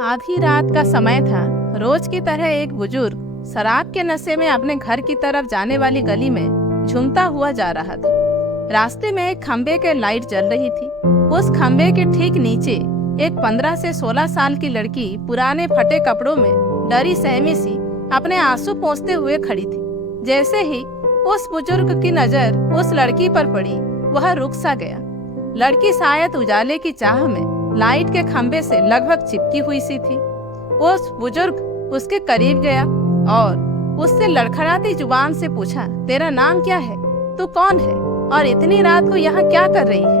आधी रात का समय था। रोज की तरह एक बुजुर्ग शराब के नशे में अपने घर की तरफ जाने वाली गली में झूमता हुआ जा रहा था। रास्ते में एक खंबे के लाइट जल रही थी। उस खंबे के ठीक नीचे एक 15 से 16 साल की लड़की पुराने फटे कपड़ों में डरी सहमी सी अपने आंसू पोंछते हुए खड़ी थी। जैसे ही उस बुजुर्ग की नजर उस लड़की पर पड़ी, वह रुक सा गया। लड़की शायद उजाले की चाह में लाइट के खंबे से लगभग चिपकी हुई सी थी। उस बुजुर्ग उसके करीब गया और उससे लड़खड़ाती जुबान से पूछा, तेरा नाम क्या है? तू कौन है और इतनी रात को यहाँ क्या कर रही है?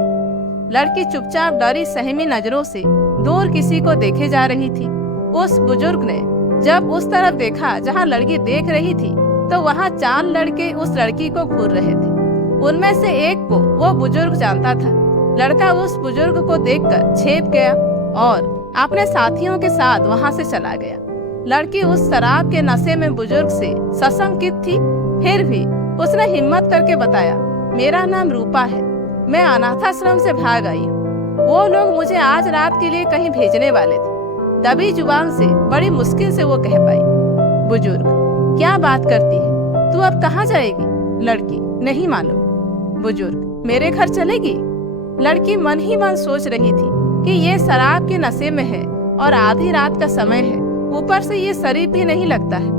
लड़की चुपचाप डरी सहमी नजरों से दूर किसी को देखे जा रही थी। उस बुजुर्ग ने जब उस तरफ देखा जहाँ लड़की देख रही थी, तो वहाँ 4 लड़के उस लड़की को घूर रहे थे। उनमें से एक को वो बुजुर्ग जानता था। लड़का उस बुजुर्ग को देखकर छेप गया और अपने साथियों के साथ वहां से चला गया। लड़की उस शराब के नशे में बुजुर्ग से सशंकित थी, फिर भी उसने हिम्मत करके बताया, मेरा नाम रूपा है, मैं अनाथाश्रम से भाग आई हूँ। वो लोग मुझे आज रात के लिए कहीं भेजने वाले थे। दबी जुबान से बड़ी मुश्किल से वो कह पाई, बुजुर्ग क्या बात करती है, तू अब कहाँ जाएगी? लड़की, नहीं मालूम। बुजुर्ग, मेरे घर चलेगी? लड़की मन ही मन सोच रही थी कि ये शराब के नशे में है और आधी रात का समय है, ऊपर से ये शरीफ भी नहीं लगता है।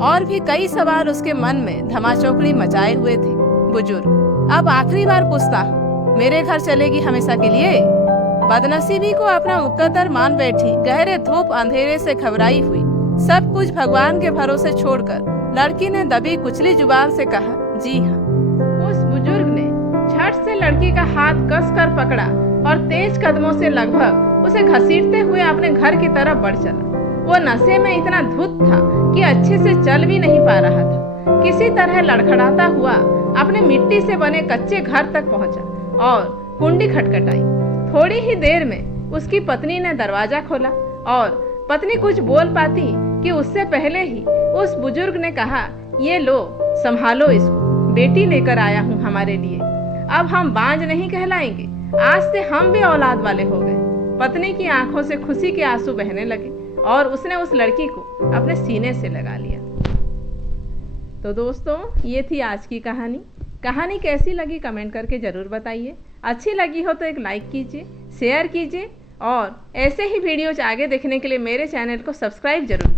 और भी कई सवाल उसके मन में धमाचौकड़ी मचाए हुए थे। बुजुर्ग, अब आखिरी बार पूछता हूँ, मेरे घर चलेगी हमेशा के लिए? बदनसीबी को अपना मुकद्दर मान बैठी गहरे धूप अंधेरे से घबराई हुई सब कुछ भगवान के भरोसे छोड़कर लड़की ने दबी कुचली जुबान से कहा, जी हाँ। उस बुजुर्ग ने झट से लड़की का हाथ कसकर पकड़ा और तेज कदमों से लगभग उसे घसीटते हुए अपने घर की तरफ बढ़ चला। वो नशे में इतना धुत था कि अच्छे से चल भी नहीं पा रहा था। किसी तरह लड़खड़ाता हुआ अपने मिट्टी से बने कच्चे घर तक पहुंचा और कुंडी खटखटाई। थोड़ी ही देर में उसकी पत्नी ने दरवाजा खोला और पत्नी कुछ बोल पाती कि उससे पहले ही उस बुजुर्ग ने कहा, ये लो, संभालो इसको, बेटी लेकर आया हूँ हमारे लिए। अब हम बांझ नहीं कहलाएंगे, आज से हम भी औलाद वाले हो गए। पत्नी की आंखों से खुशी के आंसू बहने लगे और उसने उस लड़की को अपने सीने से लगा लिया। तो दोस्तों, ये थी आज की कहानी। कहानी कैसी लगी कमेंट करके ज़रूर बताइए। अच्छी लगी हो तो एक लाइक कीजिए, शेयर कीजिए और ऐसे ही वीडियोज आगे देखने के लिए मेरे चैनल को सब्सक्राइब जरूर कीजिए।